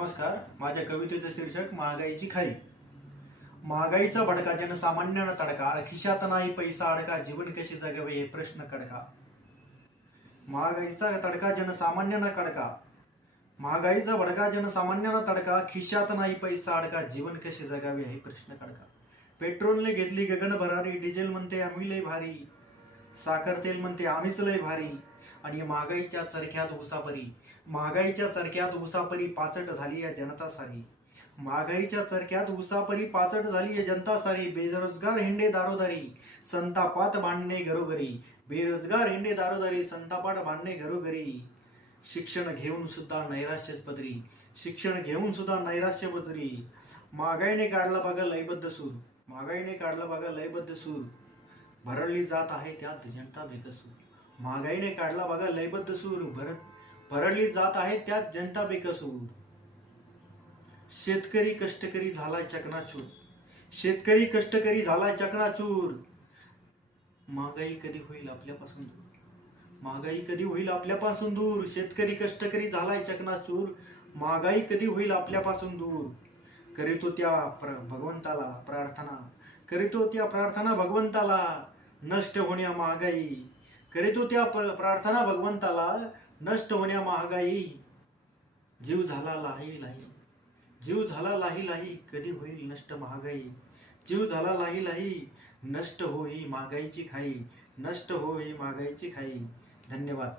नमस्कार. माझ्या कवितेचं शीर्षक महागाईची खाई. महागाईचा भडका जनसामान्यांना तडका, खिशात नाही पैसा अडका, जीवन कसे जगावे हे प्रश्न कडका. महागाईचा तडका जनसामान्यांना कडका, महागाईचा भडका जनसामान्यांना तडका, खिशात नाही पैसा अडका, जीवन कसे जगावे हे प्रश्न कडका. पेट्रोलने घेतली गगन भरारी, डिझेल म्हणते आम्ही लय भारी, साखर तेल म्हणते आम्हीच लय भारी, आणि महागाईच्या चरख्यात उसापरी, महागाईच्या चरख्यात उसापरी पाचट झाली या जनता सारी, महागाईच्या चरख्यात उसापरी पाचट झाली या जनता सारी. बेरोजगार हिंडे दारोदारी, संतापात भांडणे घरोघरी, बेरोजगार हिंडे दारोदारी, संतापात भांडणे घरोघरी. शिक्षण घेऊन सुद्धा नैराश्य पदरी, शिक्षण घेऊन सुद्धा नैराश्य पदरी. महागाईने काढला बघा लयबद्ध सूर, महागाईने काढला बघा लयबद्ध सूर, भरडली जात आहे त्यात जनता बेकसूर. महागाईने काढला बघा लयबद्ध सूर, भरडली जात आहे त्यात जनता बेकसूर. शेतकरी कष्टकरी झालाय चकनाचूर, शेतकरी कष्टकरी झालाय चकनाचूर. महागाई कधी होईल आपल्यापासून दूर, महागाई कधी होईल आपल्यापासून दूर. शेतकरी कष्टकरी झालाय चकनाचूर, महागाई कधी होईल आपल्यापासून दूर. करीतो त्या भगवंताला प्रार्थना, करीतो त्या प्रार्थना भगवंताला, नष्ट होण्या महागाई. करीतो त्या प्रार्थना भगवंताला, नष्ट होण्या महागाई. जीव झाला लाही लाही, जीव झाला लाही लाही, कधी होईल नष्ट महागाई. जीव झाला लाही लाही, नष्ट होई महागाईची खाई, नष्ट होई महागाईची खाई. धन्यवाद.